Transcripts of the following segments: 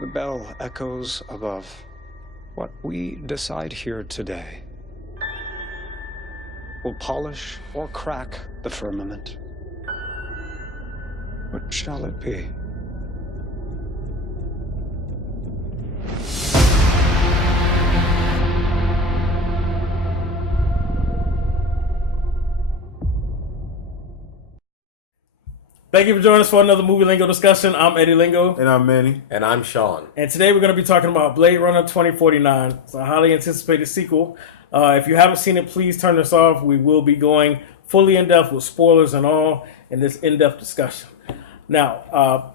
The bell echoes above. What we decide here today will polish or crack the firmament. What shall it be? Thank you for joining us for another Movie Lingo discussion. I'm Eddie Lingo. And I'm Manny. And I'm Sean. And today we're going to be talking about Blade Runner 2049. It's a highly anticipated sequel. If you haven't seen it, please turn this off. We will be going fully in-depth with spoilers and all in this in-depth discussion. Now,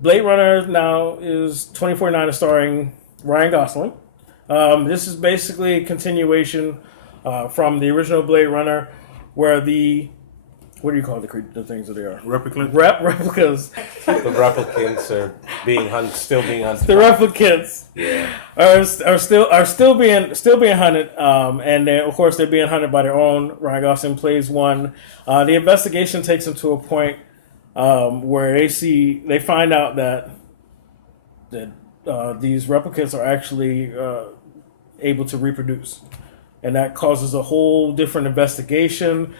Blade Runner now is 2049 is starring Ryan Gosling. This is basically a continuation from the original Blade Runner where what do you call the things that they are? Replicants? Replicas. The replicants are still being hunted. The replicants are still being hunted, and of course they're being hunted by their own. Ryan Gosling plays one. The investigation takes them to a point where they find out that these replicants are actually able to reproduce, and that causes a whole different investigation.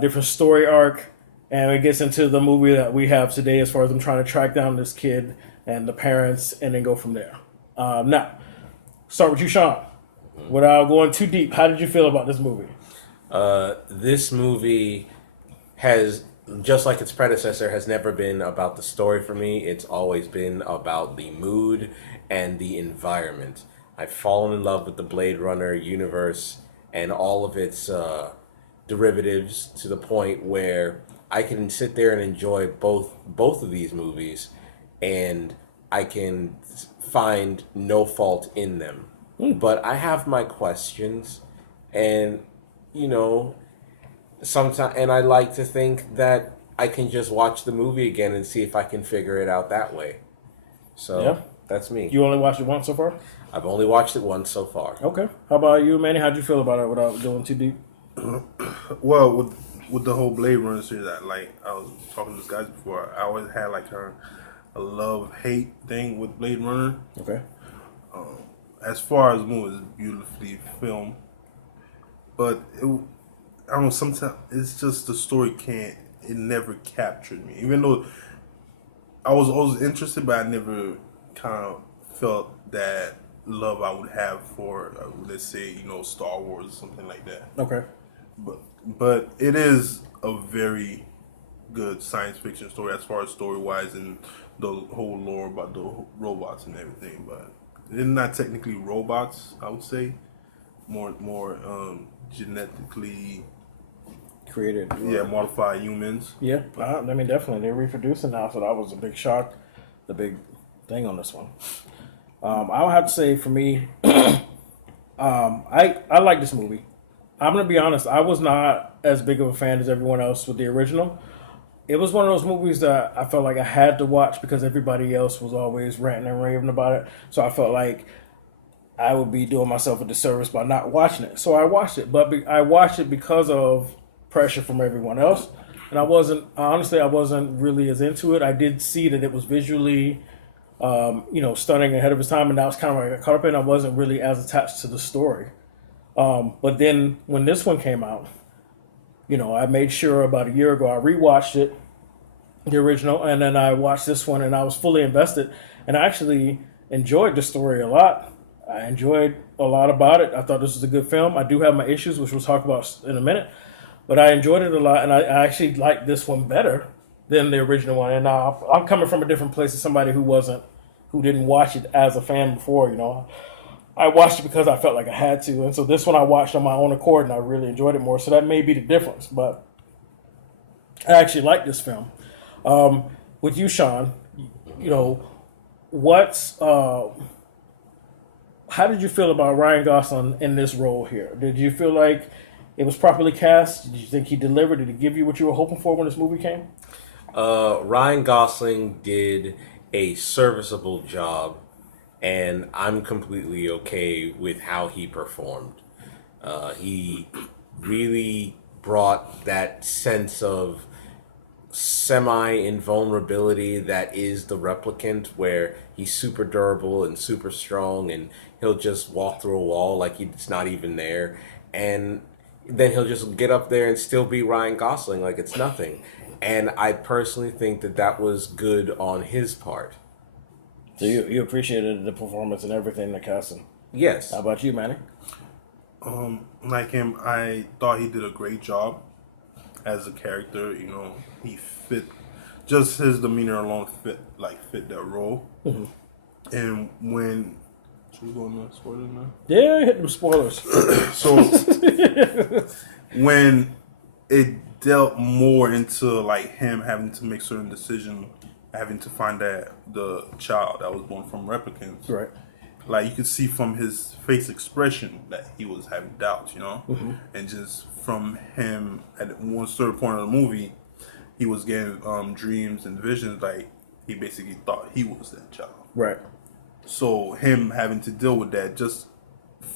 Different story arc, and it gets into the movie that we have today as far as them trying to track down this kid and the parents and then go from there. Now, start with you, Sean. Without going too deep, how did you feel about this movie? This movie has, just like its predecessor, has never been about the story for me. It's always been about the mood and the environment. I've fallen in love with the Blade Runner universe and all of its derivatives to the point where I can sit there and enjoy both of these movies, and I can find no fault in them. But I have my questions, and sometimes, and I like to think that I can just watch the movie again and see if I can figure it out that way. So that's me. You only watched it once so far? I've only watched it once so far. Okay. How about you, Manny? How'd you feel about it without going too deep? Well, with the whole Blade Runner series, I was talking to this guys before. I always had a love-hate thing with Blade Runner. Okay. As far as the movie, it's beautifully filmed, but I don't know. Sometimes it's just the story it never captured me. Even though I was always interested, but I never kind of felt that love I would have for, let's say, Star Wars or something like that. Okay. But it is a very good science fiction story as far as story wise and the whole lore about the robots and everything. But they're not technically robots, I would say. More genetically created. Modified humans. Yeah, I mean definitely they're reproducing now, so that was a big shock, the big thing on this one. I would have to say for me, I like this movie. I'm going to be honest, I was not as big of a fan as everyone else with the original. It was one of those movies that I felt like I had to watch because everybody else was always ranting and raving about it. So I felt like I would be doing myself a disservice by not watching it. So I watched it, but I watched it because of pressure from everyone else. And I wasn't really as into it. I did see that it was visually stunning ahead of its time, and that was kind of where I got caught up in. I wasn't really as attached to the story. But then when this one came out, I made sure about a year ago I rewatched it, the original, and then I watched this one, and I was fully invested, and I actually enjoyed the story a lot. I enjoyed a lot about it. I thought this was a good film. I do have my issues, which we'll talk about in a minute, but I enjoyed it a lot, and I actually liked this one better than the original one. And now I'm coming from a different place as somebody who didn't watch it as a fan before. I watched it because I felt like I had to, and so this one I watched on my own accord, and I really enjoyed it more. So that may be the difference, but I actually like this film. With you, Sean, how did you feel about Ryan Gosling in this role here? Did you feel like it was properly cast? Did you think he delivered? Did he give you what you were hoping for when this movie came? Ryan Gosling did a serviceable job, and I'm completely okay with how he performed. He really brought that sense of semi-invulnerability that is the replicant, where he's super durable and super strong, and he'll just walk through a wall like he's not even there, and then he'll just get up there and still be Ryan Gosling like it's nothing. And I personally think that that was good on his part. So you appreciated the performance and everything, the casting. Yes. How about you, Manny? Like him, I thought he did a great job as a character. You know, he fit, just his demeanor alone fit that role. Mm-hmm. And when should we go into spoilers now? Yeah, hit them spoilers. So when it dealt more into like him having to make certain decisions, having to find that the child that was born from replicants, Right. like you could see from his face expression that he was having doubts, you know, and just from him at one certain point of the movie, he was getting dreams and visions like he basically thought he was that child. Right. So him having to deal with that, just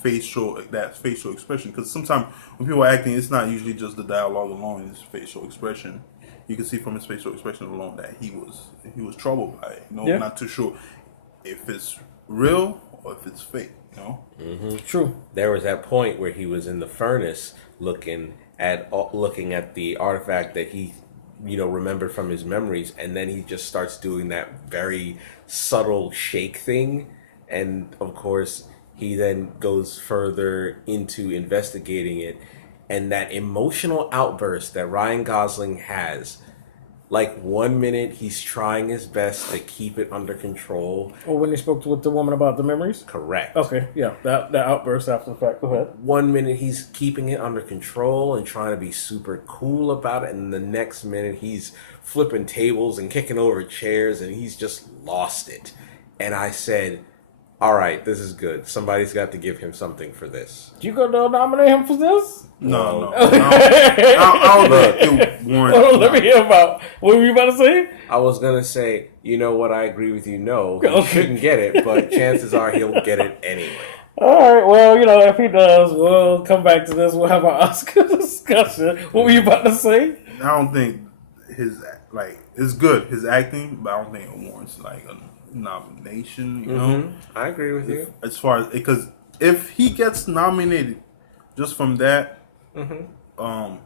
facial expression, because sometimes when people are acting, it's not usually just the dialogue alone; it's facial expression. You can see from his facial expression alone that he was troubled by it. You know, Yeah. not too sure if it's real or if it's fake. You know, True. There was that point where he was in the furnace looking at the artifact that he remembered from his memories, and then he just starts doing that very subtle shake thing, and of course he then goes further into investigating it, and that emotional outburst that Ryan Gosling has. Like, 1 minute he's trying his best to keep it under control. Or when he spoke with the woman about the memories? Correct. Okay, yeah, that outburst after the fact. Go ahead. 1 minute he's keeping it under control and trying to be super cool about it, and the next minute he's flipping tables and kicking over chairs, and he's just lost it. And I said, all right, this is good. Somebody's got to give him something for this. You gonna nominate him for this? no. I don't know if it warrants. Oh, let me hear about. What were you about to say? I was going to say, you know what, I agree with you, no. He Okay. shouldn't get it, but chances are he'll get it anyway. All right, well, if he does, we'll come back to this. We'll have our Oscar discussion. What were you about to say? I don't think it's good, his acting, but I don't think it warrants like a nomination. You know, I agree with you. as far as because if he gets nominated just from that, I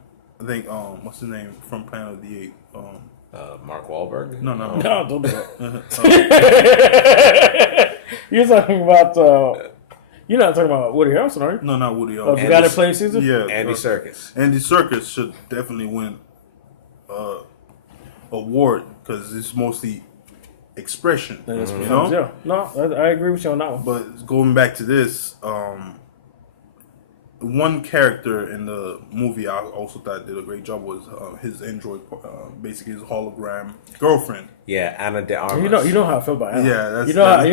think what's his name from Planet of the Apes? Mark Wahlberg? No. No, don't do that. You're talking about. You're not talking about Woody Harrelson, are you? No, not Woody Oh, the Harrelson. guy that plays Caesar? Yeah, Andy Serkis. Andy Serkis should definitely win award because it's mostly expression. That is You performance, know, yeah. No, I agree with you on that one. but going back to this, one character in the movie I also thought did a great job was his android, basically his hologram girlfriend. Yeah, Anna de Armas. You know how I feel about Anna. Yeah, that's No, I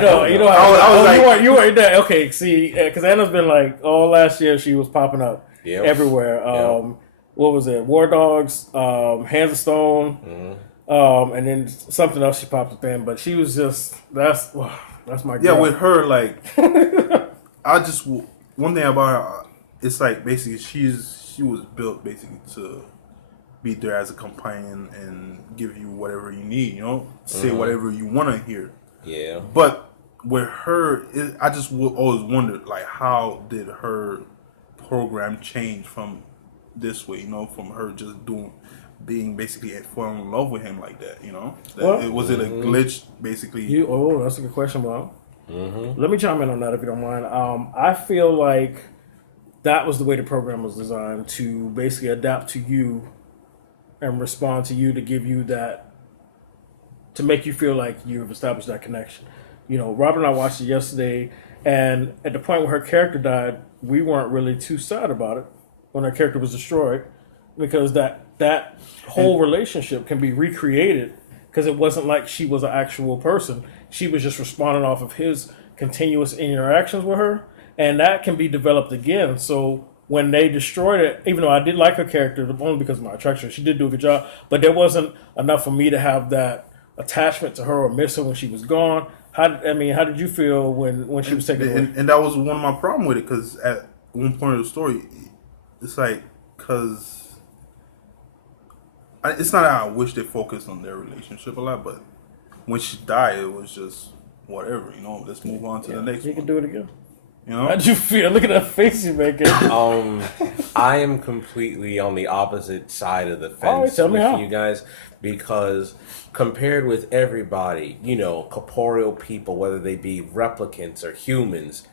don't you know. know how I was like- you weren't there. Okay, see, because Anna's been like all last year. She was popping up Yep. everywhere. Yep. What was it? War Dogs, Hands of Stone, and then something else she popped up in. But she was just that's my girl. Yeah, with her, like, one thing about her, it's like basically she was built basically to be there as a companion and give you whatever you need, say whatever you want to hear. Yeah. But with her, I just always wondered, like, how did her program change from this way, from her just being basically falling in love with him like that, was it a glitch, basically? That's a good question, Bob. Let me chime in on that if you don't mind. I feel like that was the way the program was designed, to basically adapt to you and respond to you, to give you that, to make you feel like you've established that connection. Robert and I watched it yesterday, and at the point where her character died, we weren't really too sad about it when her character was destroyed, because that whole relationship can be recreated, because it wasn't like she was an actual person. She was just responding off of his continuous interactions with her, and that can be developed again. So when they destroyed it, even though I did like her character, only because of my attraction, she did do a good job, but there wasn't enough for me to have that attachment to her or miss her when she was gone. How did you feel when she was taken away? And that was one of my problem with it, because at one point of the story, it's like, because It's not that I wish they focused on their relationship a lot, but when she died, it was just whatever. Let's move on to the next You one. can do it again. You know? How'd you feel? Look at that face you making. I am completely on the opposite side of the All right, fence tell me with how. you guys because compared with everybody, corporeal people, whether they be replicants or humans,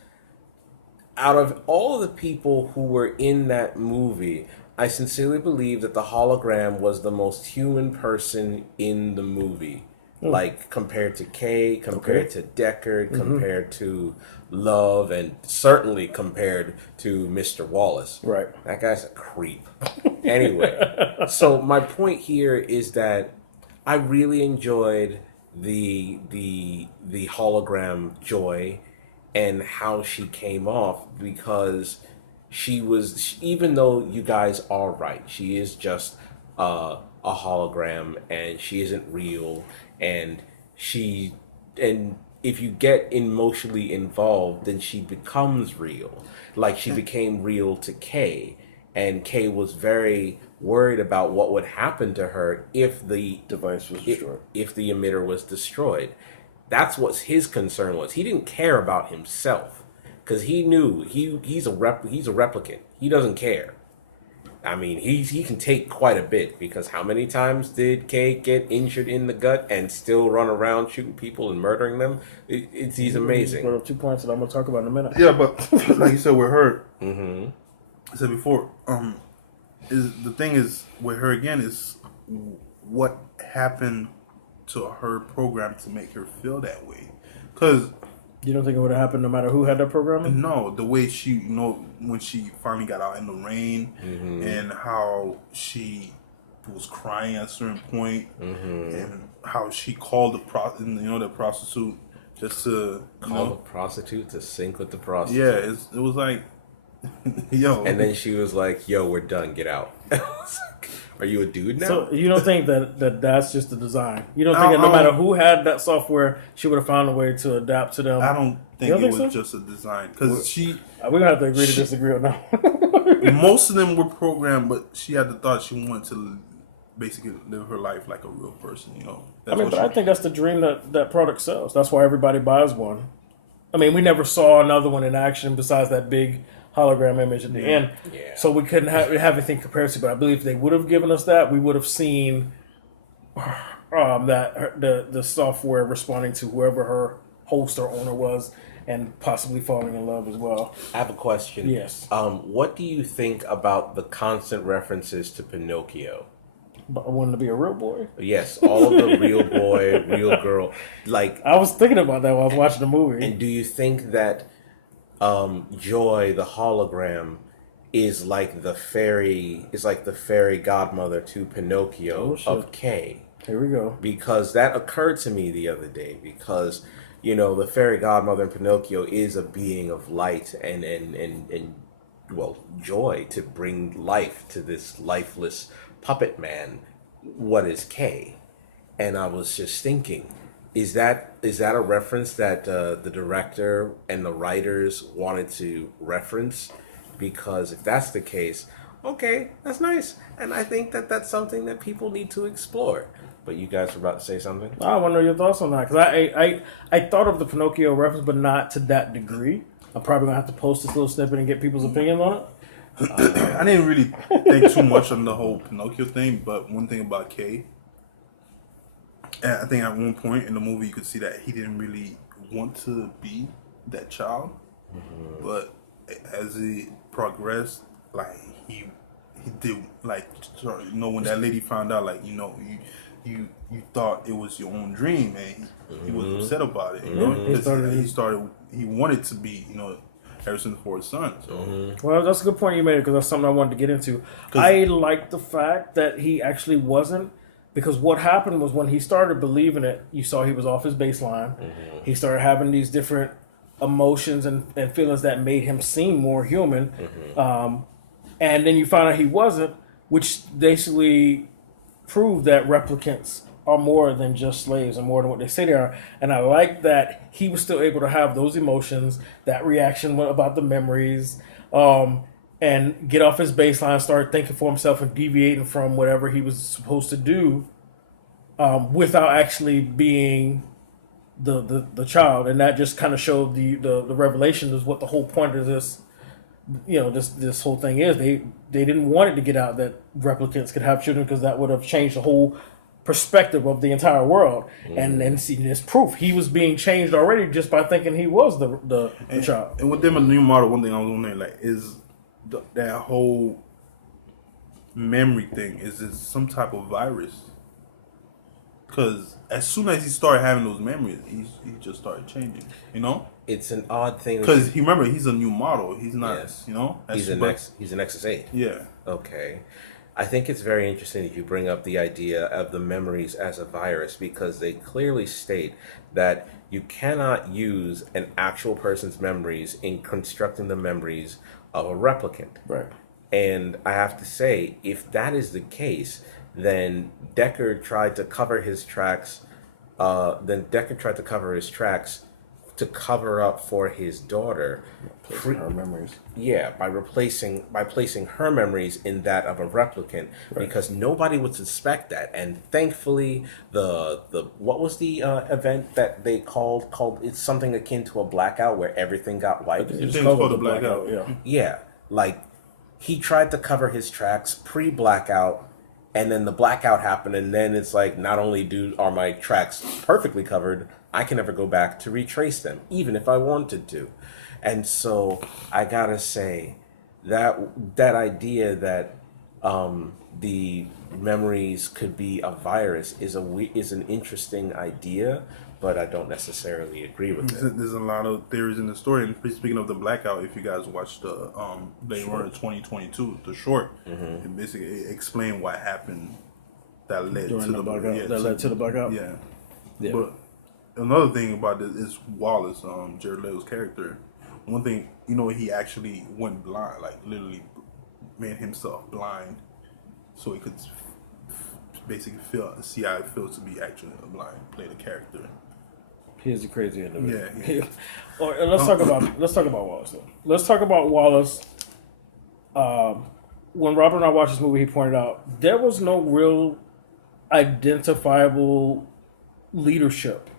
out of all of the people who were in that movie, I sincerely believe that the hologram was the most human person in the movie. Like compared to Kay, compared to Deckard, compared to Love, and certainly compared to Mr. Wallace. Right. That guy's a creep. Anyway, so my point here is that I really enjoyed the hologram Joy and how she came off because even though you guys are right, she is just a hologram and she isn't real, and if you get emotionally involved, then she becomes real. Like she became real to Kay, and Kay was very worried about what would happen to her if the Device was destroyed. if the emitter was destroyed. That's what his concern was. He didn't care about himself because he knew he's a replicant. He doesn't care. I mean, he can take quite a bit because how many times did Kay get injured in the gut and still run around shooting people and murdering them? He's amazing. Brought up 2 points that I'm gonna talk about in a minute. Yeah, but like you said with her, I said before, is the thing is with her again is what happened to her program to make her feel that way? Because You don't think it would have happened no matter who had that programming? no, the way she, when she finally got out in the rain, and how she was crying at a certain point, and how she called the prostitute just to Call the prostitute to sync with the prostitute. yeah, it was like, yo, And then she was like, "Yo, we're done. Get out." Are you a dude now? So you don't think that's just the design? You don't think that no matter who had that software, she would have found a way to adapt to them? I don't think You don't it think was so? just a design because We're gonna have to agree to disagree on that. most of them were programmed, but she had the thought she wanted to basically live her life like a real person. I mean, but I think that's the dream that product sells. That's why everybody buys one. I mean, we never saw another one in action besides that big hologram image at the end. Yeah. So we couldn't have anything compared to. But I believe if they would have given us that, we would have seen the software responding to whoever her host or owner was, and possibly falling in love as well. I have a question. Yes. What do you think about the constant references to Pinocchio? But I wanted to be a real boy. Yes, all of the real boy, real girl. Like, I was thinking about that while I was watching the movie. and do you think that Joy, the hologram, is like the fairy godmother to Pinocchio of Kay? Here we go. Because that occurred to me the other day. Because the fairy godmother in Pinocchio is a being of light and joy to bring life to this lifeless puppet man. What is Kay? And I was just thinking, is that a reference that the director and the writers wanted to reference? Because if that's the case, okay, that's nice, and I think that that's something that people need to explore. But you guys were about to say something? I want to know your thoughts on that, because I thought of the Pinocchio reference, but not to that degree. I'm probably gonna have to post this little snippet and get people's opinion on it. I didn't really think too much on the whole Pinocchio thing, but one thing about Kay, and I think at one point in the movie you could see that he didn't really want to be that child, but as he progressed, like he did, like, when that lady found out, like, you thought it was your own dream, and he was upset about it, he wanted to be, Harrison Ford's son. So Well, that's a good point you made, because that's something I wanted to get into. I like the fact that he actually wasn't, because what happened was when he started believing it, you saw he was off his baseline. He started having these different emotions and feelings that made him seem more human. And then you found out he wasn't, which basically proved that replicants are more than just slaves and more than what they say they are. And I like that he was still able to have those emotions, that reaction about the memories. and get off his baseline, start thinking for himself and deviating from whatever he was supposed to do, without actually being the child. And that just kind of showed the revelation is what the whole point of this, this whole thing is. They didn't want it to get out that replicants could have children, because that would have changed the whole perspective of the entire world. And then see this proof he was being changed already just by thinking he was the child. And with them a new model, one thing I was wondering like is that whole memory thing, is it some type of virus? Because as soon as he started having those memories, he just started changing. It's an odd thing because remember he's a new model. He's not. Yes. He's an XS8. Yeah. Okay. I think it's very interesting that you bring up the idea of the memories as a virus, because they clearly state that you cannot use an actual person's memories in constructing the memories of a replicant. Right. And I have to say, if that is the case, then Deckard tried to cover his tracks. To cover up for his daughter, Her memories. Yeah, by placing her memories in that of a replicant, because nobody would suspect that. And thankfully, the what was the event that they called it's something akin to a blackout where everything got wiped. It's called the blackout. Yeah, like he tried to cover his tracks pre-blackout, and then the blackout happened, and then it's like, not only are my tracks perfectly covered, I can never go back to retrace them, even if I wanted to. And so I gotta say that idea that the memories could be a virus is an interesting idea, but I don't necessarily agree with it. There's a lot of theories in the story. And speaking of the blackout, if you guys watched the Blade Runner 2022, the short, it basically explained what happened that led During to the blackout. Led to the blackout. Yeah. Yeah. But another thing about this is Wallace, Jared Leto's character. One thing, he actually went blind, like literally made himself blind, so he could basically see how it feels to be actually blind, play the character. He's a crazy individual. Yeah. All right, let's talk about Wallace though. Let's talk about Wallace. When Robert and I watched this movie, he pointed out there was no real identifiable leadership.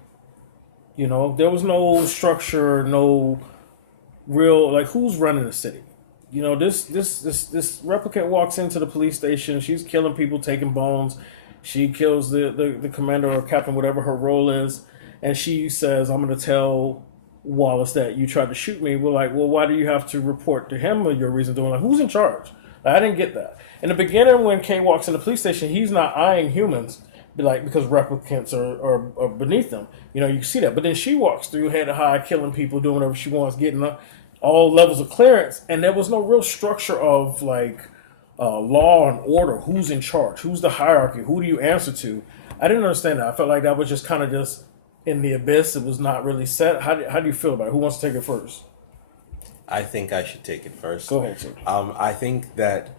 There was no structure, no real, like, who's running the city. This replicant walks into the police station. She's killing people, taking bones. She kills the commander or captain, whatever her role is, and she says, "I'm going to tell Wallace that you tried to shoot me." We're like, well, why do you have to report to him your reason doing? Like, who's in charge? I didn't get that. In the beginning, when Kay walks in the police station, he's not eyeing humans, because replicants are beneath them. You can see that. But then she walks through head to high, killing people, doing whatever she wants, getting all levels of clearance, and there was no real structure of law and order. Who's in charge? Who's the hierarchy? Who do you answer to? I didn't understand that. I felt like that was just kind of just in the abyss. It was not really set. How do you feel about it? Who wants to take it first? I think I should take it first. Go ahead, sir. I think that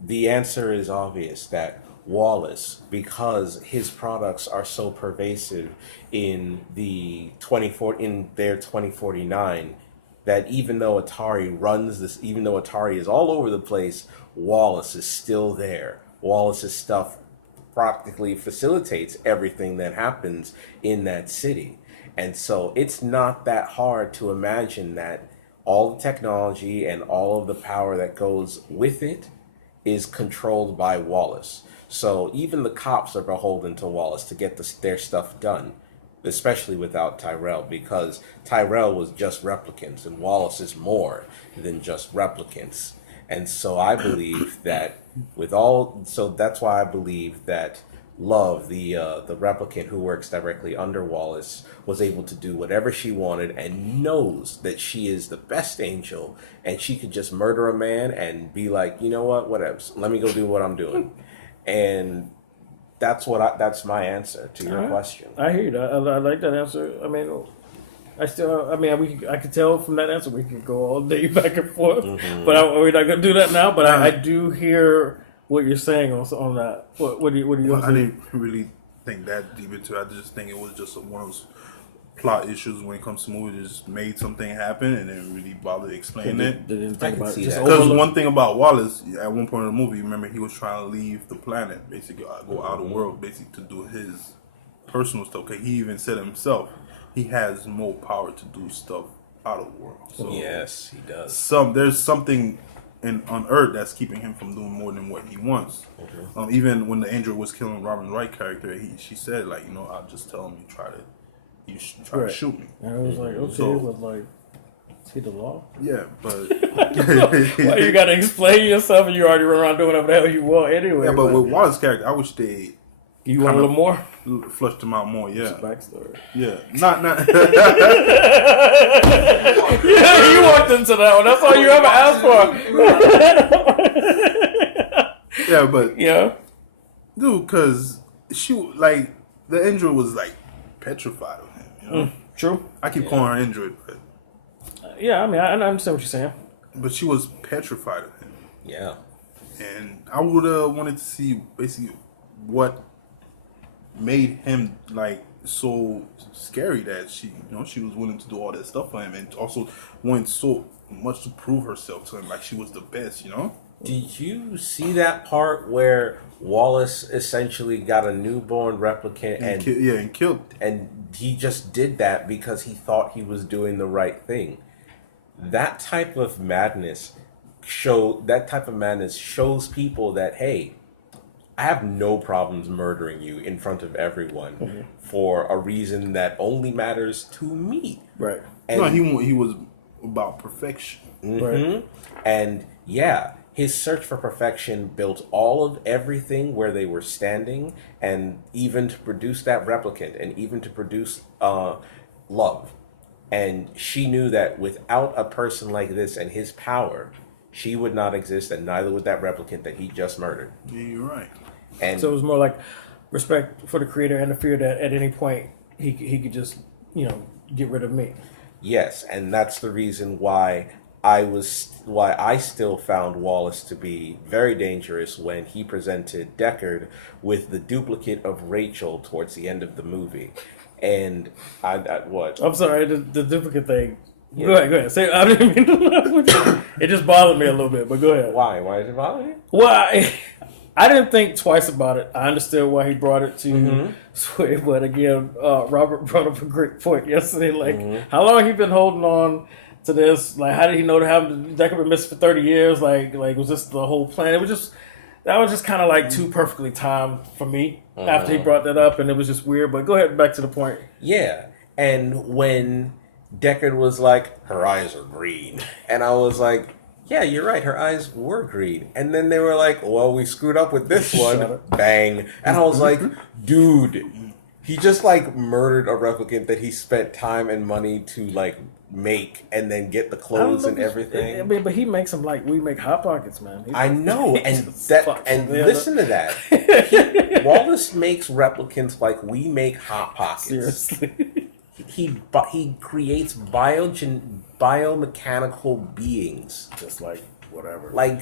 the answer is obvious, that Wallace, because his products are so pervasive in their 2049, that even though Atari is all over the place, Wallace is still there. Wallace's stuff practically facilitates everything that happens in that city. And so it's not that hard to imagine that all the technology and all of the power that goes with it is controlled by Wallace. So even the cops are beholden to Wallace to get their stuff done, especially without Tyrell, because Tyrell was just replicants and Wallace is more than just replicants. And so I believe that that's why I believe that Love, the replicant who works directly under Wallace, was able to do whatever she wanted and knows that she is the best angel, and she could just murder a man and be like, you know what, whatever, let me go do what I'm doing. And that's my answer to your question. I hear you. I like that answer. I mean, I could tell from that answer we could go all day back and forth, but we're not gonna do that now. But I do hear what you're saying on that. What do you? I didn't really think that deep into it. I just think it was just one of those. plot issues when it comes to movies. They just made something happen and didn't really bother explaining it. They didn't I think can about see it. Just that. Because overlook. one thing about Wallace, at one point in the movie, remember he was trying to leave the planet, basically go out of the world, basically to do his personal stuff. Okay, he even said himself, he has more power to do stuff out of the world. So Yes, he does. there's something on Earth that's keeping him from doing more than what he wants. Even when the angel was killing Robin Wright character, she said like, I'll just tell him you should try to shoot me. And I was like, okay, So- but like, is he the law? Yeah, but Why you gotta explain yourself and you already run around doing whatever the hell you want anyway? yeah, but with Wallace's character, I wish they you want a little more flushed him out more. Yeah, backstory. yeah, not. Yeah, you walked into that one. That's all you ever asked for. Yeah, but Yeah. dude, because the android was like petrified of him. True. I keep calling her android, Yeah, I mean, I understand what you're saying. but she was petrified of him, Yeah. and I would have wanted to see basically what made him like so scary that she was willing to do all that stuff for him, and also wanted so much to prove herself to him, like she was the best. Did you see that part where Wallace essentially got a newborn replicant and killed. and he just did that because he thought he was doing the right thing? That type of madness shows people that, hey, I have no problems murdering you in front of everyone for a reason that only matters to me. Right. And No, he was about perfection. Right. And yeah, his search for perfection built all of everything where they were standing, and even to produce that replicant, and even to produce love. And she knew that without a person like this and his power, she would not exist, and neither would that replicant that he just murdered. Yeah, you're right. And So it was more like respect for the creator and the fear that at any point he could just get rid of me. yes, and that's the reason why I still found Wallace to be very dangerous when he presented Deckard with the duplicate of Rachel towards the end of the movie. And what? I'm sorry, the duplicate thing. Yeah. Go ahead. Say, I didn't mean to. It just bothered me a little bit, but go ahead. Why? Why did it bother you? Well, I didn't think twice about it. I understood why he brought it to Sway, but again, Robert brought up a great point yesterday. Like, how long he been holding on to this? Like, how did he know to have Deckard been missing for 30 years? Like, was this the whole plan? That was just kind of like too perfectly timed for me after he brought that up, and it was just weird. But go ahead, back to the point. Yeah, and when Deckard was like, her eyes are green, and I was like, yeah, you're right, her eyes were green. And then they were like, well, we screwed up with this one. Bang. And I was like, dude, he just like murdered a replicant that he spent time and money to like make and then get the clothes and everything. I mean, but he makes them like we make Hot Pockets, man. I know, and Yeah. listen to that. Wallace makes replicants like we make Hot Pockets. Seriously. He creates biomechanical beings. Just like whatever. Like,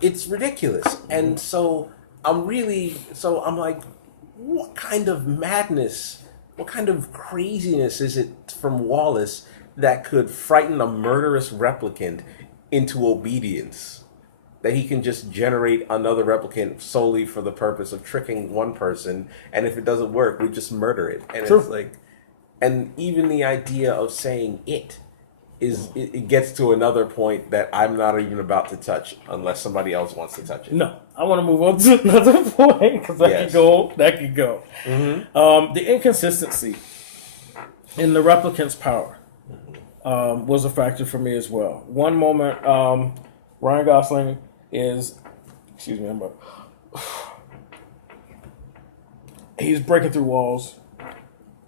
it's ridiculous. And so I'm like, what kind of madness, what kind of craziness is it from Wallace that could frighten a murderous replicant into obedience? That he can just generate another replicant solely for the purpose of tricking one person, and if it doesn't work, we just murder it. And True. It's like, and even the idea of saying it gets to another point that I'm not even about to touch unless somebody else wants to touch it. No, I want to move on to another point because that Yes. could go. The inconsistency in the replicant's power was a factor for me as well. One moment, Ryan Gosling is, he's breaking through walls,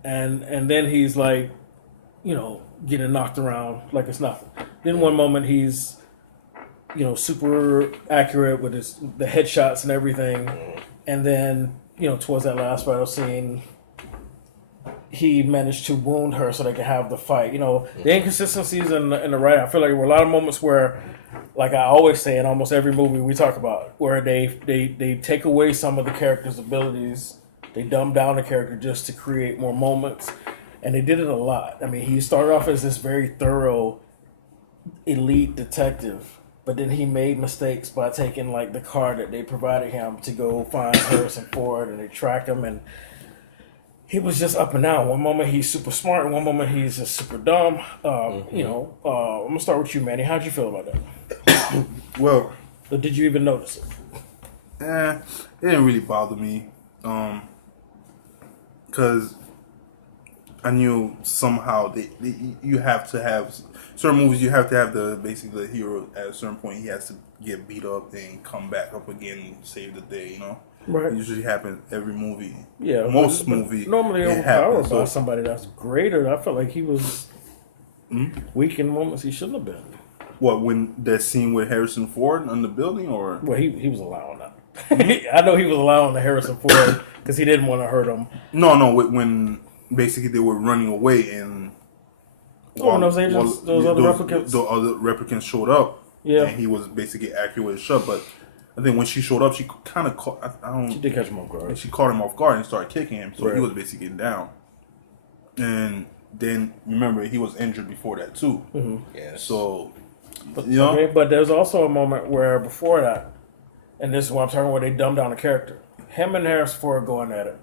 and then he's like, getting knocked around like it's nothing. Then one moment he's, super accurate with the headshots and everything, and then towards that last battle scene, he managed to wound her so they could have the fight. The inconsistencies in the writing. I feel like there were a lot of moments where, like I always say in almost every movie we talk about, where they take away some of the character's abilities They dumbed down the character just to create more moments, and they did it a lot. I mean, he started off as this very thorough, elite detective, but then he made mistakes by taking like the car that they provided him to go find Harrison Ford, and they tracked him, and he was just up and down. One moment he's super smart, and one moment he's just super dumb. You know, I'm gonna start with you, Manny. How'd you feel about that? Well, Or did you even notice it? it didn't really bother me, because I knew somehow you have to have certain movies. You have to have basically the hero at a certain point. He has to get beat up and come back up again and save the day. You know, Right. It usually happens every movie. Yeah, most but movie normally it overpowered happens. by So, somebody that's greater. I felt like he was weak in moments he shouldn't have been. what, when that scene with Harrison Ford on the building, or Well, he was allowing that. I know he was allowing the Harrison Ford because he didn't want to hurt him. no, when basically they were running away and And those agents, those other replicants. the other replicants showed up. Yeah. And he was basically accurate with his shot, but I think when she showed up, she kind of caught. I don't. She did catch him off guard. She caught him off guard and started kicking him, so Right. he was basically getting down. And then remember, he was injured before that too. Yes. So, But, you know, okay, but there's also a moment where before that, and this is what I'm talking about, where they dumb down the character. Him and Harrison Ford going at it.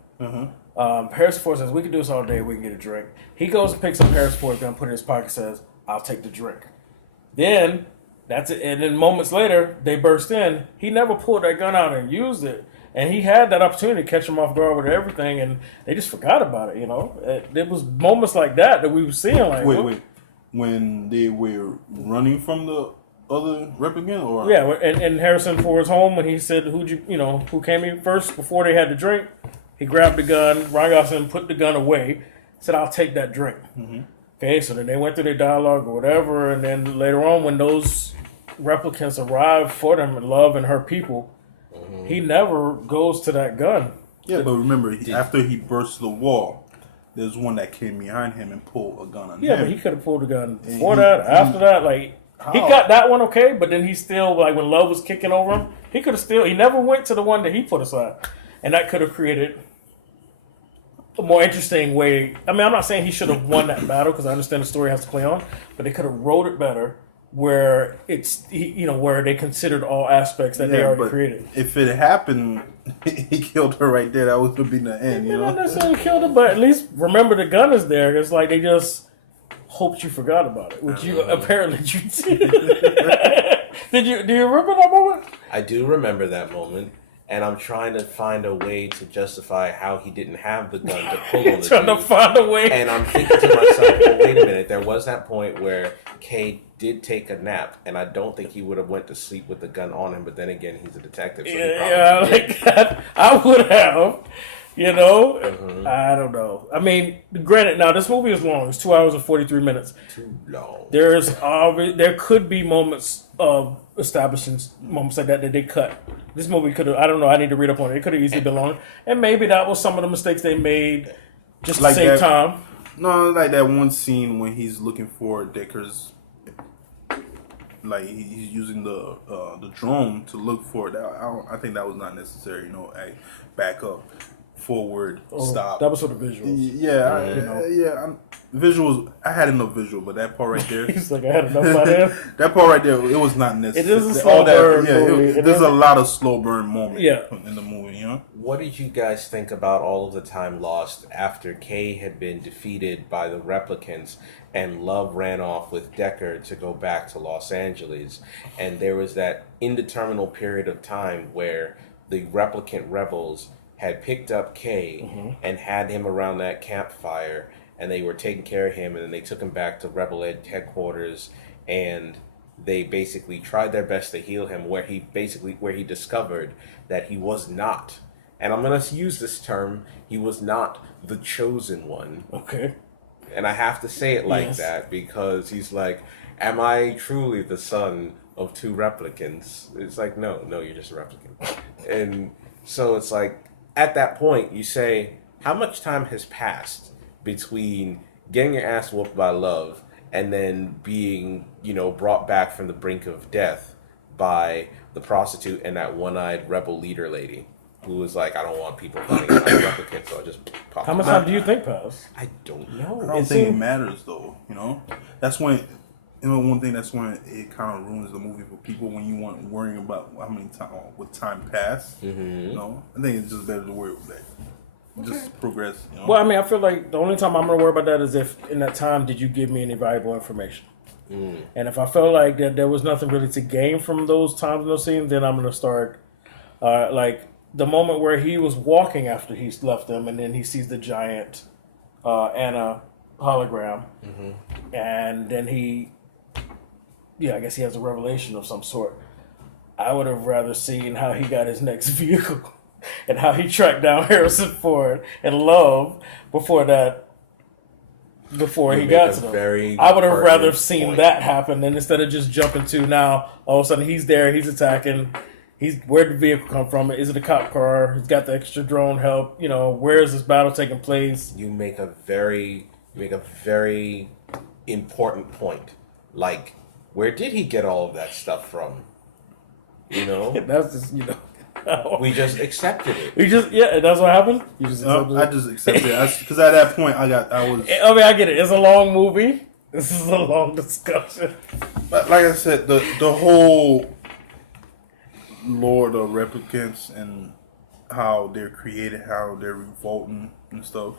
Harrison Ford says, "We can do this all day. We can get a drink." He goes and picks up Harrison Ford's gun, put it in his pocket, says, "I'll take the drink." Then that's it. And then moments later, they burst in. He never pulled that gun out and used it. And he had that opportunity to catch him off guard with everything, and they just forgot about it. You know, there was moments like that we were seeing. Like, wait, when they were running from the other replicant, or yeah. And Harrison Ford's home when he said, who came in first before they had the drink?" He grabbed the gun. Ryan Gosling put the gun away. Said, "I'll take that drink." Okay, so then they went through their dialogue or whatever, and then later on, when those replicants arrived for them, Love and her people, he never goes to that gun. yeah, but remember, after he burst the wall, there's one that came behind him and pulled a gun on Yeah, him. but he could have pulled the gun before that, after that. Like, he got that one okay, but then he still, like, when Love was kicking over him, he never went to the one that he put aside. And that could have created a more interesting way. I mean, I'm not saying he should have won that battle because I understand the story has to play on, but they could have wrote it better where where they considered all aspects that they already but created. if it happened, he killed her right there. That would have been the end, They you not know. necessarily killed him, but at least remember the gun is there. It's like they just hoped you forgot about it, which you apparently you did. Do you remember that moment? I do remember that moment, and I'm trying to find a way to justify how he didn't have the gun to pull on the Trying to dude. find a way. And I'm thinking to myself, well, wait a minute. There was that point where Kay did take a nap, and I don't think he would have went to sleep with the gun on him. But then again, he's a detective, so he probably did. Like that, I would have. You know, I don't know. I mean, granted, now this movie is long. It's 2 hours and 43 minutes. Too long. There could be moments of establishing moments like that they cut. This movie could have. I don't know. I need to read up on it. It could have easily been longer, and maybe that was some of the mistakes they made just to Like save that- time. No, like that one scene when he's looking for Decker's, like he's using the drone to look for it. I think that was not necessary. You know, back up, forward, stop. That was for the visuals. Yeah, visuals. I had enough visual, but that part right there, He's like, I had enough by then. that part right there, it was not necessary. It is a slow burn movie. There's a lot of slow burn moments Yeah. in the movie. You know. What did you guys think about all of the time lost after Kay had been defeated by the replicants and Love ran off with Decker to go back to Los Angeles? And there was that indeterminate period of time where the replicant rebels had picked up Kay and had him around that campfire, and they were taking care of him, and then they took him back to Rebel headquarters, and they basically tried their best to heal him, where he discovered that he was not, and I'm going to use this term, he was not the chosen one. Okay. And I have to say it like Yes. that because he's like, am I truly the son of two replicants? It's like, no, you're just a replicant. And so it's like, at that point, you say, how much time has passed between getting your ass whooped by Love and then being, brought back from the brink of death by the prostitute and that one-eyed rebel leader lady? who was like, I don't want people finding out I'm a replicant, so I just pop. How much time do you think passed? I don't know. I don't think it matters though. That's when one thing that's when it kind of ruins the movie for people when you want worrying about how many time what time passed. Mm-hmm. I think it's just better to worry with that. Just progress. Well, I mean, I feel like the only time I'm going to worry about that is if in that time did you give me any valuable information. And if I felt like that there was nothing really to gain from those times in those scenes, then I'm going to start like the moment where he was walking after he left them, and then he sees the giant Anna hologram, and then I guess he has a revelation of some sort. I would have rather seen how he got his next vehicle and how he tracked down Harrison Ford and Love before he got to them. I would have rather seen that happen than instead of just jumping to now all of a sudden he's there, he's attacking. Where'd the vehicle come from? Is it a cop car? He's got the extra drone help. Where is this battle taking place? You make a very important point. Like, where did he get all of that stuff from? That's just we just accepted it. That's what happened. You just I just accepted it because at that point I was. I mean, I get it. It's a long movie. This is a long discussion. But like I said, the whole lore of replicants and how they're created, how they're revolting and stuff.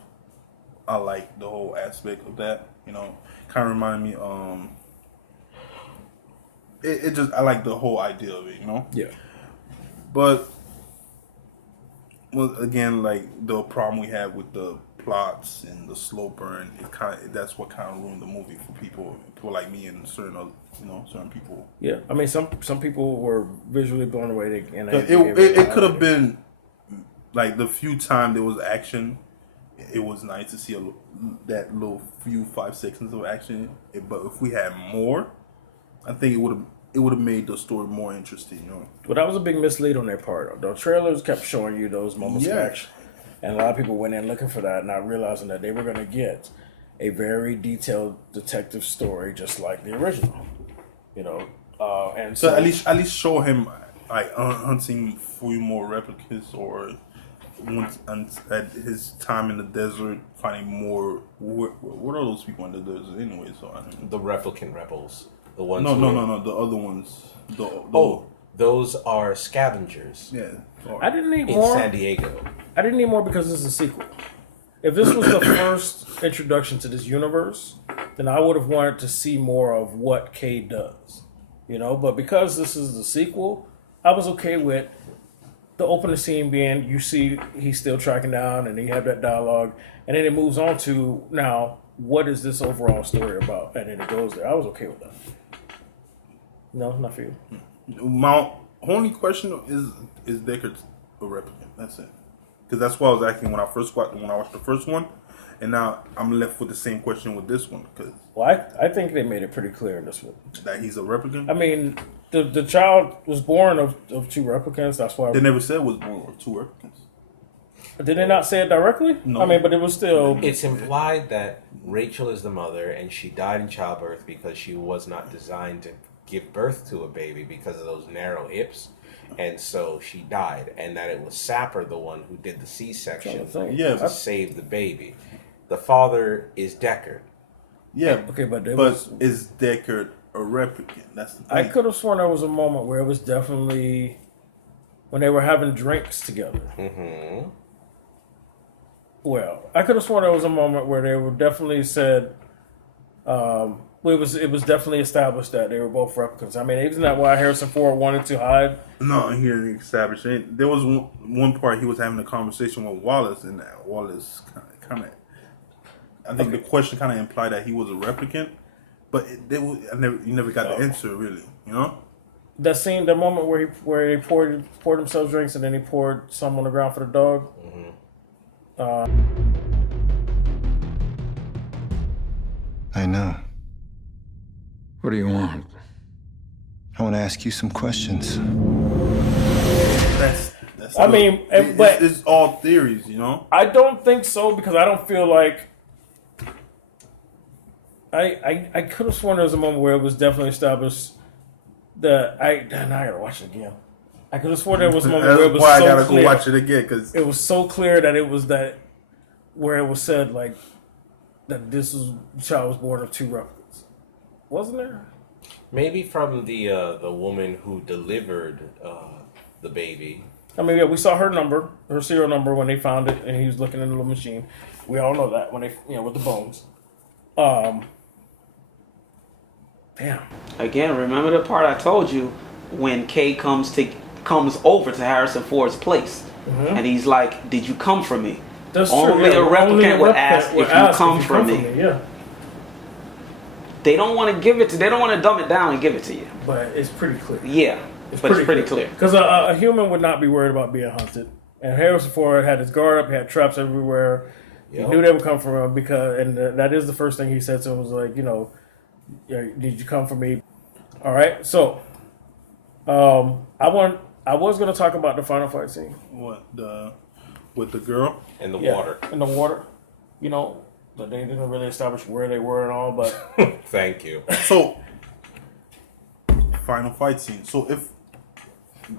I like the whole aspect of that. Kind of remind me. I like the whole idea of it. Yeah. But again, like the problem we have with the plots and the slow burn, that's what kind of ruined the movie for people like me and certain other, certain people. Yeah, I mean, some people were visually blown away, and it could have been like the few time there was action. It was nice to see that little few 5 seconds of action. But if we had more, I think it would have made the story more interesting. Well, that was a big mislead on their part. The trailers kept showing you those moments of action, and a lot of people went in looking for that, not realizing that they were going to get a very detailed detective story, just like the original. And so at least show him like hunting for more replicas, or once at his time in the desert finding more. What are those people in the desert anyway? So the replicant rebels, the ones. No, the other ones. Those are scavengers. Yeah, I didn't need more in San Diego. I didn't need more because this is a sequel. If this was the first introduction to this universe, then I would have wanted to see more of what Cade does. But because this is the sequel, I was okay with the opening scene being you see he's still tracking down and you have that dialogue, and then it moves on to now what is this overall story about, and then it goes there. I was okay with that. No, not for you. My only question is Deckard a replicant? That's it. Because that's what I was asking when I watched the first one, and now I'm left with the same question with this one. I think they made it pretty clear in this one that he's a replicant. I mean, the child was born of two replicants. That's why they never said was born of two replicants. Did they not say it directly? No. I mean, but it was still. It's implied that Rachel is the mother, and she died in childbirth because she was not designed to give birth to a baby because of those narrow hips, and so she died, and that it was Sapper, the one who did the C-section, to save the baby. The father is Deckard. Yeah, okay, but is Deckard a replicant? That's the thing. I could have sworn there was a moment where it was definitely when they were having drinks together. Mm-hmm. Well, I could have sworn there was a moment where they were definitely said. It was definitely established that they were both replicants. I mean, isn't that why Harrison Ford wanted to hide? No, he didn't establish it. There was one part he was having a conversation with Wallace, and Wallace kind of. I think the question kind of implied that he was a replicant, but you never got the answer really. That scene, the moment where he poured himself drinks and then he poured some on the ground for the dog. Mm-hmm. I know. What do you want? I want to ask you some questions. That's I mean, but it's all theories, I don't think so because I don't feel like. I could have sworn there was a moment where it was definitely established that now I gotta watch it again. I could have sworn there was a moment where it That's was why I so gotta clear. go watch it again because It was so clear that it was that where it was said like that this was the child was born of 2 replicas, wasn't there? Maybe from the woman who delivered the baby. I mean, yeah, we saw her number, her serial number when they found it, and he was looking in the little machine. We all know that when they, with the bones. Damn. Again, remember the part I told you when Kay comes over to Harrison Ford's place, and he's like, "Did you come for me?" That's Only true. a replicant would ask if you come for me. Yeah, They don't want to give it to. They don't want to dumb it down and give it to you. but it's pretty clear. Yeah, but it's pretty clear. Because a human would not be worried about being hunted. And Harrison Ford had his guard up. He had traps everywhere. He knew they would come for him that is the first thing he said to him was like, did you come for me? All right. So, I was going to talk about the final fight scene. what with the girl? In the water. In the water. But they didn't really establish where they were and all, but Thank you. So, final fight scene. So if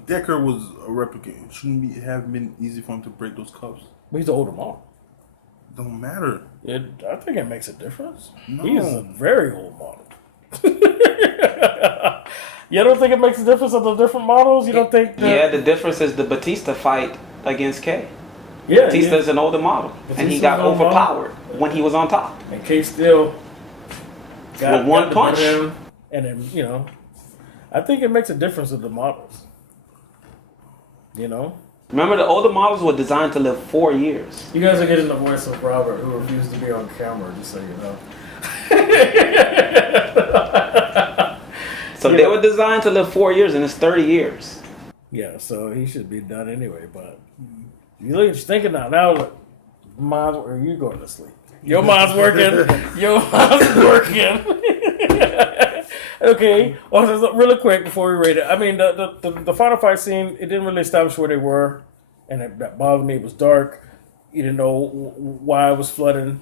Decker was a replicant, shouldn't it have been easy for him to break those cuffs? he's an older model. Don't matter. I think it makes a difference. No. He is a very old model. You don't think it makes a difference of the different models? You don't think that... Yeah, the difference is the Batista fight against Kay. Yeah, Batista's an older model, and he Batista's got an older overpowered when he was on top. And K still With one the punch. better end, and then, I think it makes a difference of the models. Remember, the older models were designed to live 4 years. You guys are getting the voice of Robert, who refused to be on camera, just so you know. So they were designed to live 4 years, and it's 30 years. Yeah, so he should be done anyway, but you look, you're thinking now look, mind's, or you going to sleep. Your mind's working. Your mind's working. Okay, also, really quick before we rate it. I mean, the final fight scene, it didn't really establish where they were, and that bothered me. It was dark. You didn't know why it was flooding,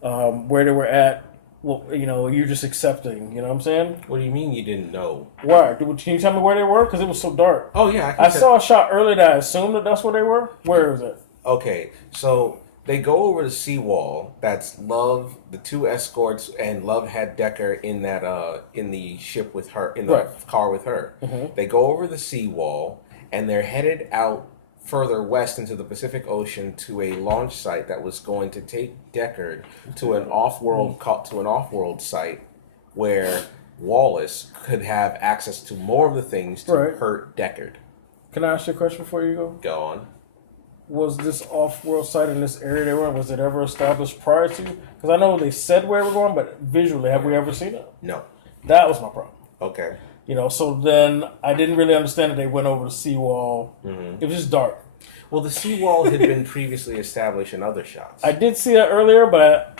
where they were at. Well, you're just accepting. You know what I'm saying? What do you mean you didn't know? Why? Can you tell me where they were? Because it was so dark. Oh yeah, I saw a shot earlier that I assumed that that's where they were. Where is it? Okay, so they go over the seawall. That's Love, the 2 escorts, and Love had Decker in that in the ship with her, in the car with her. Mm-hmm. They go over the seawall, and they're headed out further west into the Pacific Ocean to a launch site that was going to take Deckard to an off-world site where Wallace could have access to more of the things to hurt Deckard. Can I ask you a question before you go? Go on. Was this off-world site in this area they were in, was it ever established prior to? Because I know they said where we're going, but visually, have we ever seen it? No. That was my problem. Okay. So then I didn't really understand that they went over the seawall. Mm-hmm. It was just dark. Well, the seawall had been previously established in other shots. I did see that earlier, but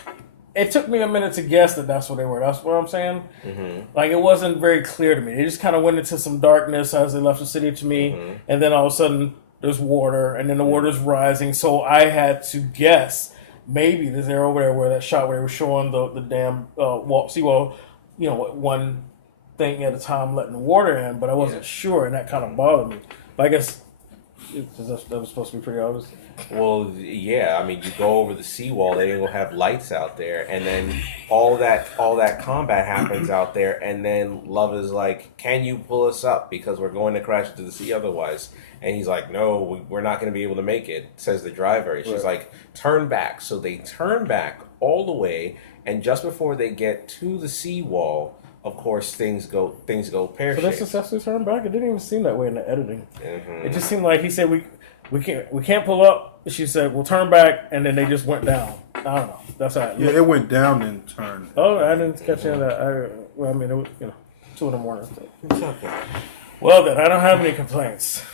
it took me a minute to guess that that's where they were. That's what I'm saying. Mm-hmm. Like, it wasn't very clear to me. They just kind of went into some darkness as they left the city to me, and then all of a sudden there's water, and then the water's rising. So I had to guess maybe that they're over there where that shot where they were showing the damn seawall, one thing at a time letting the water in, but I wasn't sure, and that kind of bothered me. But I guess that was supposed to be pretty obvious. Well, yeah. I mean, you go over the seawall, they ain't gonna have lights out there, and then all that combat happens out there, and then Love is like, "Can you pull us up because we're going to crash into the sea otherwise?" And he's like, "No, we're not going to be able to make it," says the driver. And she's like, "Turn back." So they turn back all the way, and just before they get to the seawall, of course, things go pear-shaped. So they successfully turned back? It didn't even seem that way in the editing. Mm-hmm. It just seemed like he said, we can't pull up. She said, we'll turn back, and then they just went down. I don't know. That's how it looked. It went down and turned. Oh, I didn't catch any of that. It was, 2 in the morning. It's okay. Well, then, I don't have any complaints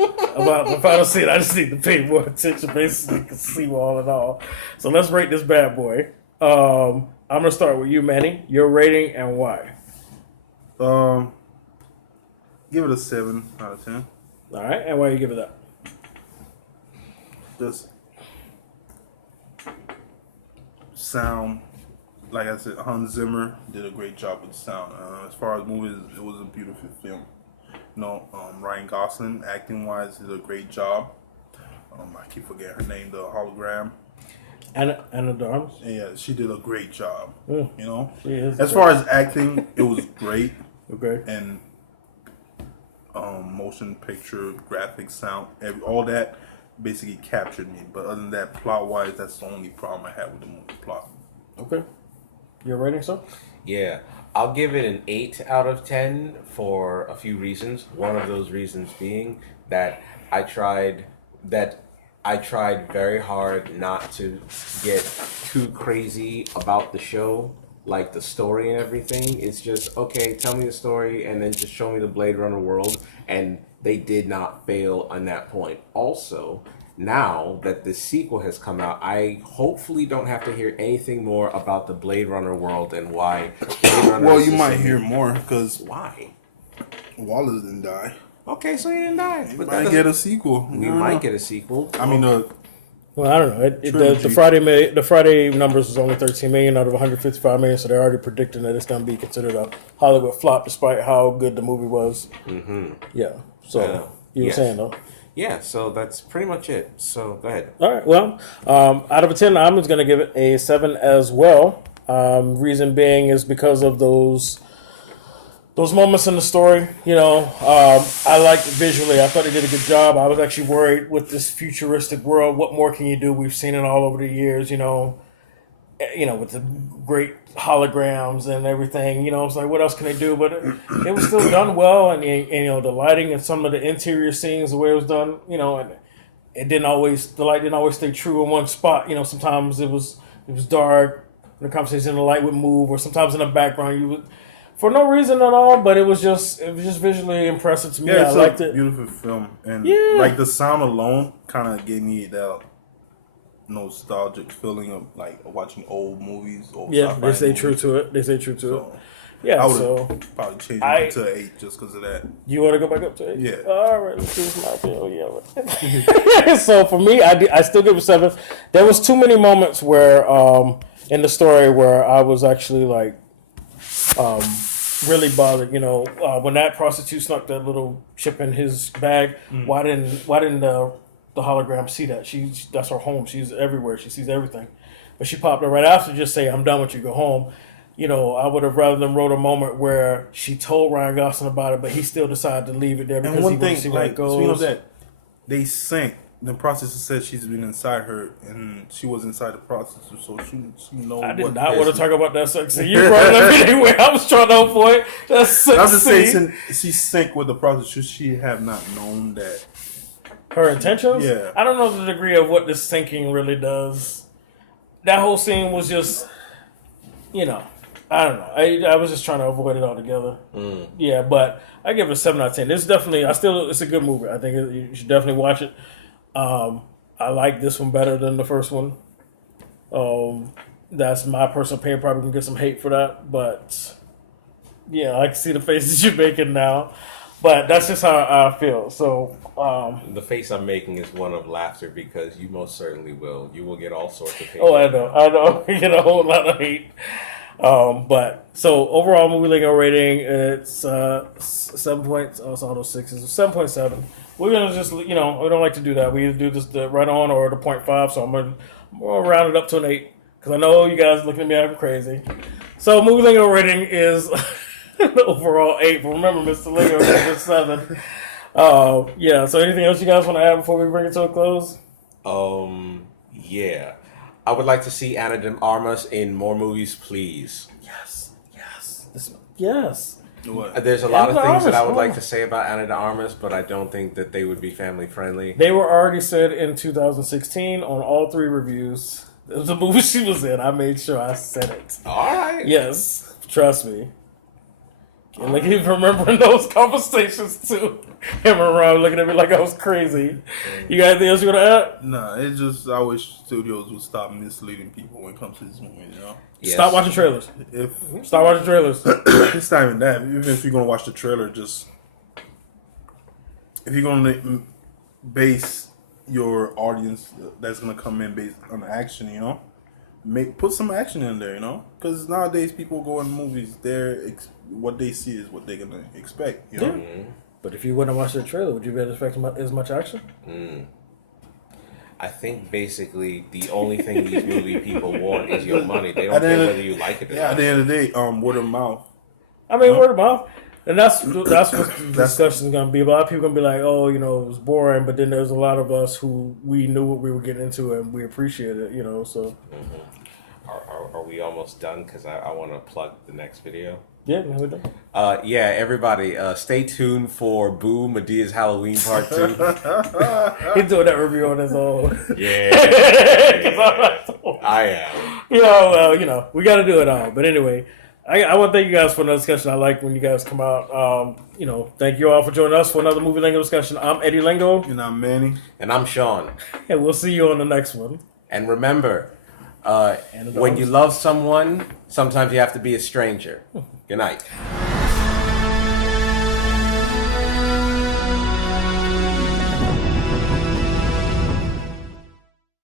about the final scene. I just need to pay more attention, basically, to see all and all. So let's rate this bad boy. I'm going to start with you, Manny. Your rating and why? Give it a 7 out of 10. All right, and why you give it that? Just sound, like I said, Hans Zimmer did a great job with sound. As far as movies, it was a beautiful film. Ryan Gosling, acting wise, did a great job. I keep forgetting her name, the hologram. Anna de Armas. Yeah, she did a great job. Mm. You know, She is as great. far as acting, it was great. Okay. And motion picture, graphics, sound, all that basically captured me. But other than that, plot wise, that's the only problem I had with the movie plot. Okay. Your rating, sir? Yeah, I'll give it an 8 out of 10 for a few reasons. One of those reasons being that I tried very hard not to get too crazy about the show, like the story and everything. It's just, okay, tell me the story and then just show me the Blade Runner world, and they did not fail on that point. Also, now that the sequel has come out, I hopefully don't have to hear anything more about the Blade Runner world and why Blade Runner Well, is you the might same. hear more because Why? Wallace didn't die. Okay, so he didn't die. We But might get a sequel. we might get a sequel. I mean, Well, I don't know. The Trilogy. Friday numbers was only 13 million out of 155 million, so they're already predicting that it's going to be considered a Hollywood flop, despite how good the movie was. Mm-hmm. Yeah. So you were yes. saying though. Yeah, so that's pretty much it. So go ahead. All right. Well, out of a 10, I'm just going to give it a 7 as well. Reason being is because of those moments in the story. I liked it visually. I thought they did a good job. I was actually worried with this futuristic world. What more can you do? We've seen it all over the years. With the great holograms and everything. It's like, what else can they do? But it was still done well, and the lighting and some of the interior scenes, the way it was done. And the light didn't always stay true in one spot. Sometimes it was dark. The conversation, the light would move, or sometimes in the background you would. For no reason at all, but it was just visually impressive to me. yeah, I it's liked a it. beautiful film, and Yeah. like the sound alone kind of gave me that nostalgic feeling of like watching old movies. Old Yeah, sci-fi they stay movies. true to it. it. So, Yeah, I would so have probably changed I- it to 8 just because of that. you want to go back up to 8? Yeah. All right, let's do this my opinion. Yeah. So for me, I still give it 7. There was too many moments where in the story where I was actually like really bothered. When that prostitute snuck that little chip in his bag, why didn't the hologram see that? That's her home. She's everywhere. She sees everything. But she popped up right after to just say, "I'm done with you. Go home." I would have rather than wrote a moment where she told Ryan Gosling about it, but he still decided to leave it there because And he one wanted to thing, see where it like, goes. speaking of that, they sank. The prostitute said she's been inside her, and she was inside the prostitute, so she knows. I did what not want to business- talk about that sex scene. You brought it up anyway. I was trying to avoid that sex I'm just scene. saying, she sank with the prostitute. She have not known that. Her intentions? Yeah. I don't know the degree of what this sinking really does. That whole scene was just, I don't know. I was just trying to avoid it altogether. Yeah, but I give it a 7 out of 10. It's definitely, it's a good movie. I think you should definitely watch it. I like this one better than the first one. That's my personal opinion. Probably gonna get some hate for that, but yeah, I can see the faces you're making now. But that's just how I feel. So, The face I'm making is one of laughter because you most certainly will. You will get all sorts of hate. I know, you get a whole lot of hate. But so overall movie Lingo rating, it's 7 points. Oh, it's all those 6s. 7.7. We're gonna just, we don't like to do that. We either do this the right on or the 0.5. So I'm gonna round it up to an 8 because I know you guys looking at me acting crazy. So movie Lingo rating is the overall 8. But remember, Mr. Lingo is 7. Yeah. So anything else you guys want to add before we bring it to a close? Yeah. I would like to see Ana de Armas in more movies, please. Yes. Yes. What? There's a lot of Ana de things that I Armas, would like oh. to say about Ana de Armas, but I don't think that they would be family friendly. They were already said in 2016 on all 3 reviews. It was the movie she was in. I made sure I said it. All right. Yes, trust me. And like even remembering those conversations too. Him around looking at me like I was crazy. You got anything else you want to add? Nah, it's just I wish studios would stop misleading people when it comes to this movie. Yes. Stop watching trailers. If Stop watching trailers. it's not even that, even if you're gonna watch the trailer, just if you're gonna base your audience that's gonna come in based on action, put some action in there, because nowadays people go in movies, what they see is what they're gonna expect, Yeah. But if you wouldn't watch the trailer, would you be expecting as much action? I think basically the only thing these movie people want is your money. They don't care whether you like it or Yeah, not. at the end of the day, word of mouth. I mean, word of mouth. And that's what the discussion is going to be. A lot of people going to be like, oh, you know, it was boring. But then there's a lot of us who we knew what we were getting into and we appreciate it, you know, so. Are we almost done? Because I want to plug the next video. Yeah, no, we're done. Yeah, everybody, stay tuned for Boo Medea's Halloween Part 2. He's doing that review on his own. Yeah. I am. You know, well, you know, we got to do it all. But anyway, I want to thank you guys for another discussion. I like when you guys come out. You know, thank you all for joining us for another Movie Lingo discussion. I'm Eddie Lingo. And I'm Manny. And I'm Sean. And we'll see you on the next one. And remember, when you love someone, sometimes you have to be a stranger. Good night.